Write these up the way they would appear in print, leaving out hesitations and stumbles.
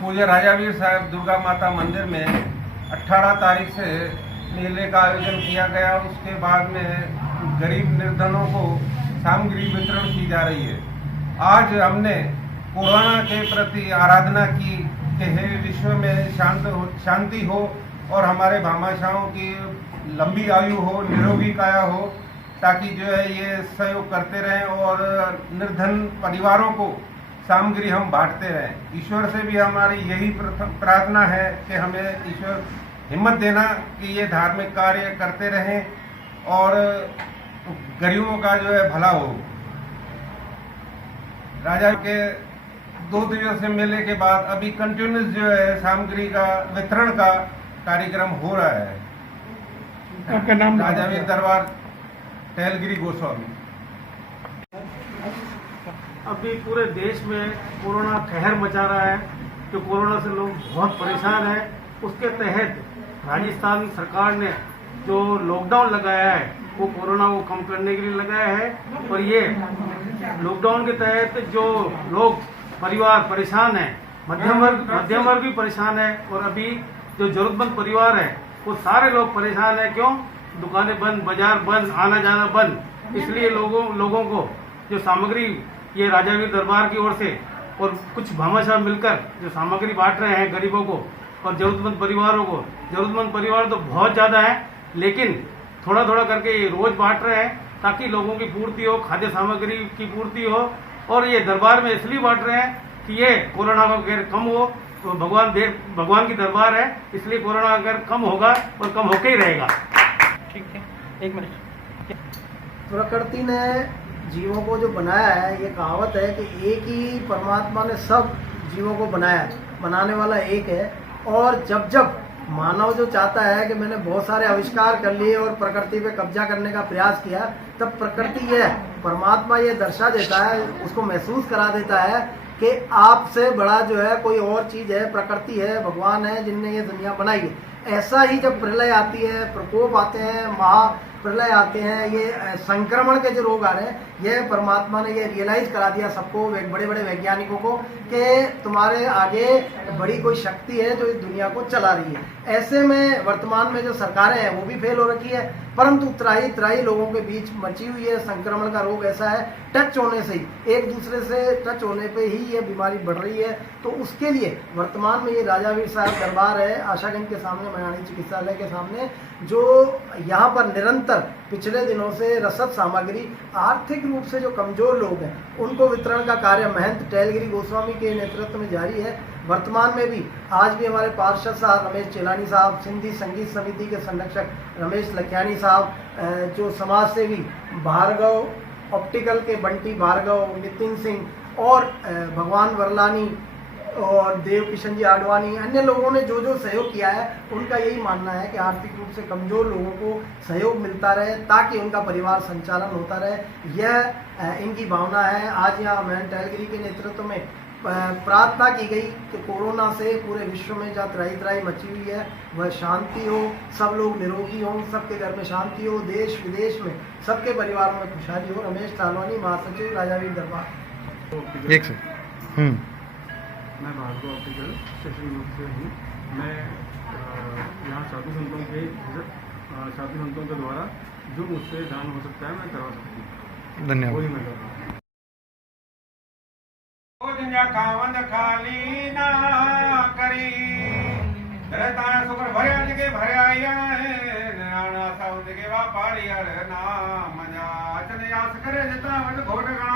पूज्य राजावीर साहब दुर्गा माता मंदिर में 18 तारीख से मेले का आयोजन किया गया। उसके बाद में गरीब निर्धनों को सामग्री वितरण की जा रही है। आज हमने कोरोना के प्रति आराधना की कि हे विश्व में शांति हो और हमारे भामाशाहों की लंबी आयु हो, निरोगी काया हो, ताकि जो है ये सहयोग करते रहें और निर्धन परिवारों को सामग्री हम बांटते रहें। ईश्वर से भी हमारी यही प्रार्थना है कि हमें ईश्वर हिम्मत देना कि ये धार्मिक कार्य करते रहें और गरीबों का जो है भला हो। राजा के 2 दिवसीय मेले के बाद अभी कंटिन्यूस जो है सामग्री का वितरण का कार्यक्रम हो रहा है। आपका नाम? राजावीर दरबार टहलगिरी गोस्वामी। अभी पूरे देश में कोरोना कहर मचा रहा है, जो कोरोना से लोग बहुत परेशान हैं। उसके तहत राजस्थान सरकार ने जो लॉकडाउन लगाया है वो कोरोना को कम करने के लिए लगाया है। और ये लॉकडाउन के तहत जो लोग परिवार परेशान है, मध्यम वर्ग भी परेशान है, और अभी जो जरूरतमंद परिवार है वो सारे लोग परेशान है। क्यों? दुकानें बंद, बाजार बंद, आना जाना बंद। इसलिए लोगों को जो सामग्री ये राजावीर दरबार की ओर से और कुछ भामाशाह मिलकर जो सामग्री बांट रहे हैं गरीबों को और जरूरतमंद परिवारों को। जरूरतमंद परिवार तो बहुत ज़्यादा है, लेकिन थोड़ा थोड़ा करके ये रोज बांट रहे हैं ताकि लोगों की पूर्ति हो, खाद्य सामग्री की पूर्ति हो। और ये दरबार में इसलिए बांट रहे हैं कि ये कोरोना का अगर कम हो तो भगवान की दरबार है, इसलिए कोरोना अगर कम होगा और कम होके ही रहेगा। ठीक है, 1 मिनट। प्रकृति ने जीवों को जो बनाया है, ये कहावत है कि एक ही परमात्मा ने सब जीवों को बनाया है, बनाने वाला एक है। और जब मानव जो चाहता है कि मैंने बहुत सारे आविष्कार कर लिए और प्रकृति पे कब्जा करने का प्रयास किया, तब प्रकृति ये परमात्मा ये दर्शा देता है, उसको महसूस करा देता है कि आपसे बड़ा जो है कोई और चीज़ है, प्रकृति है, भगवान है जिनने ये दुनिया बनाई है। ऐसा ही जब प्रलय आती है, प्रकोप आते हैं, महाप्रलय आते हैं, ये संक्रमण के जो रोग आ रहे हैं, ये परमात्मा ने ये रियलाइज करा दिया सबको, बड़े बड़े वैज्ञानिकों को, कि तुम्हारे आगे बड़ी कोई शक्ति है जो इस दुनिया को चला रही है। ऐसे में वर्तमान में जो सरकारें हैं वो भी फेल हो रखी है, परंतु त्राही लोगों के बीच मची हुई है। संक्रमण का रोग ऐसा है, टच होने से ही, एक दूसरे से टच होने पे ही ये बीमारी बढ़ रही है। तो उसके लिए वर्तमान में ये राजावीर साहब दरबार है आशागंज के सामने, मयाणी चिकित्सालय के सामने, जो यहाँ पर निरंतर पिछले दिनों से रसद सामग्री आर्थिक रूप से जो कमजोर लोग हैं उनको वितरण का कार्य महंत टहलगिरी गोस्वामी के नेतृत्व में जारी है। वर्तमान में भी आज भी हमारे पार्षद साहब रमेश चेलानी साहब, सिंधी संगीत समिति के संरक्षक रमेश लखियानी साहब, जो समाज सेवी भार्गव ऑप्टिकल के बंटी भार्गव, नितिन सिंह और भगवान वरलानी और देव किशन जी आडवाणी, अन्य लोगों ने जो सहयोग किया है, उनका यही मानना है कि आर्थिक रूप से कमजोर लोगों को सहयोग मिलता रहे ताकि उनका परिवार संचालन होता रहे। यह इनकी भावना है। आज यहाँ महंत टहलगिरी के नेतृत्व में प्रार्थना की गई कि कोरोना से पूरे विश्व में जहाँ त्राही मची हुई है वह शांति हो, सब लोग निरोगी हों, सबके घर में शांति हो, देश विदेश में सबके परिवार में खुशहाली हो। रमेश तालवानी, महासचिव, राजावीर दरबार। एक से मैं भार्गव ऑप्टिकल स्टेशन ग्रुप से हूँ। मैं यहाँ साधु संतों के द्वारा जो मुझसे दान हो सकता है मैं करवा सकती हूँ। धन्यवाद। वही मैं कर रहा हूँ। खावंद खाली ना करी रहता सुकर भरिया जगे भरिया नाना साउंड के व्यापारी ना मजा चने आस करे जता वड घोट गणा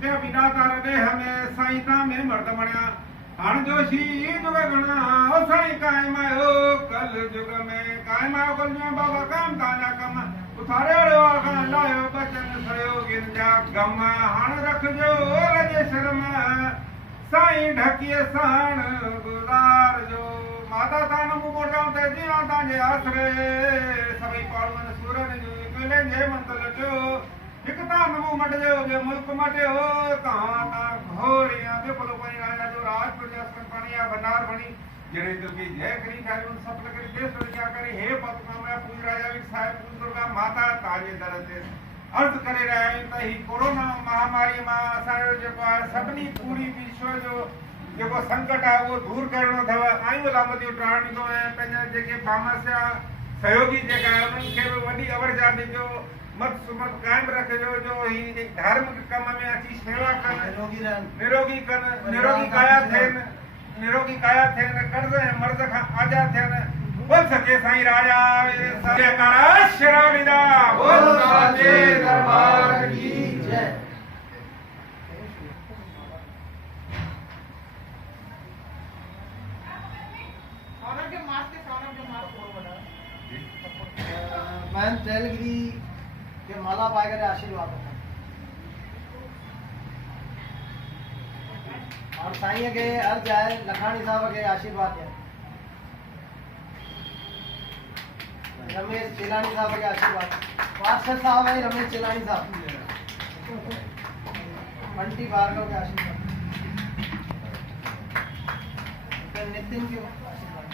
ते बिना तार दे हमें साईता में मर्द बणया हण जोशी जुग गणा ओ साई काय मायो कल जुग में काय मायो कल में बाबा काम ताना कम उतारे रो का लायो बचन सयो गिन जा गम हण रख जो रजे शर्म साई ढकिए साण गुजार जो माता तान मु मोटाम ते जीना ताजे आसरे सभी पावन सूरन जो कले जे मंतल जो हिकता नमो मट जो जे मुल्क मटे हो कहां ता घोरिया बे पलो पनी राजा जो राज प्रजा पानिया भंडार बनी जड़े दिल की जय करी खाई उन सब लगे देश क्या करे हे पत मैं पूज राजा भी साहिब पूज दुर्गा माता ताजे दर दे अर्ज करे रहिया आहियूं त ही कोरोना महामारी मां असांजो जेको आहे सभिनी पूरी विश्व जो जेको संकट आहे उहो दूर करणो अथव आयूं लामतियूं टारणियूं ऐं पंहिंजा जेके बामसिया सहयोगी जेका आहे उन्हनि खे बि वॾी अवरजा ॾिजो मत सुमत क़ाइमु रखिजो जो ही धार्मिक कम में अची शेवा कनि निरोगी काया थियनि कर्ज़ ऐं मर्ज़ खां आज़ादु थियनि बोल सके साईं राजा जयकारा शिरोमणिदा बोल साचे दरबार की जय। मैं तैलगिरी के माला पाए करे आशीर्वाद होता और साईं के अर्ज है लखानी साहब के आशीर्वाद है रमेश चेलानी साहब के आशीर्वाद वादशाह साहब है रमेश चेलानी साहब बंटी भार्गव के आशीर्वाद नितिन के आशीर्वाद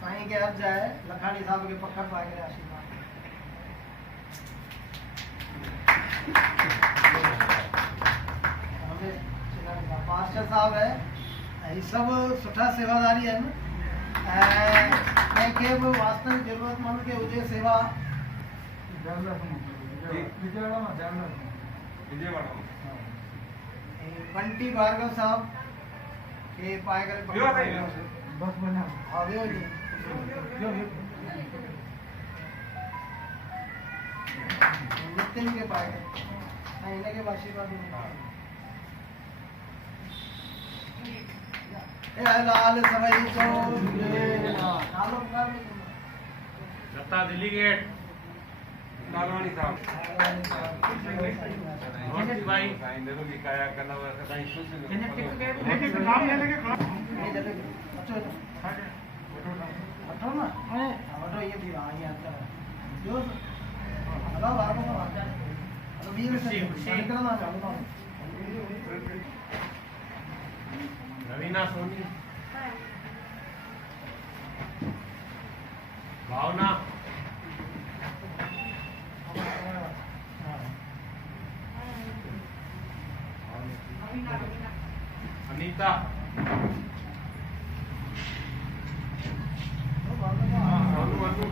साईं के अर्ज है लखानी साहब के पक्का पाए गए आशीर्वाद पास्टर साहब है ये सब सुठा सेवादारी है न कंहिंखे बि वास्तविक ज़रूरतमंद खे हुजे सेवा बंटी भार्गव साहब के पाए करे बस बना नितिन के पाए गए इन्हें के आशीर्वाद लाल सवई दत्ता दिल्ली गेट नालवानी साहब भाई साईं निरोगी काया कनव सदाई खुश लेके नाम ले लेके खड़ा वठो ना वठो ये भी आई आता है जो हलो बाबू को आता है तो भी में से निकलना चालू रवीना सोनी भावना अनीता अनु अनु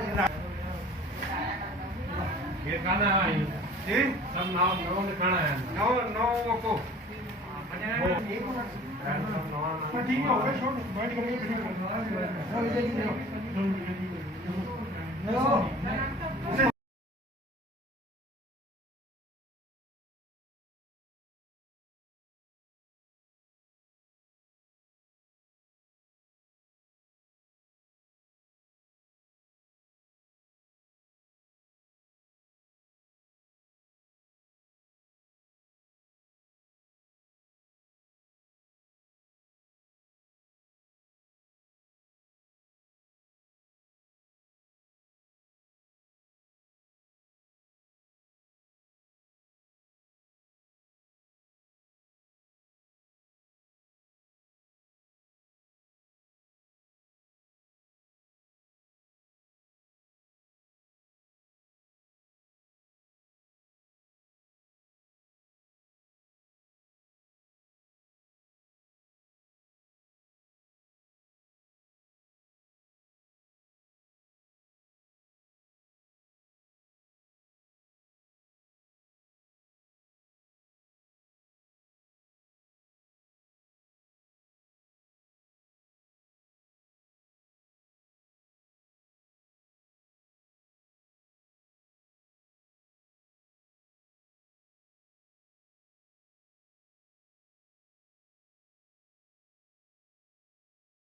नीला ये खाना है जी सब नाम नौ लिखाना है नौ नौ को ठीक हो गया छोड़ बैठ कर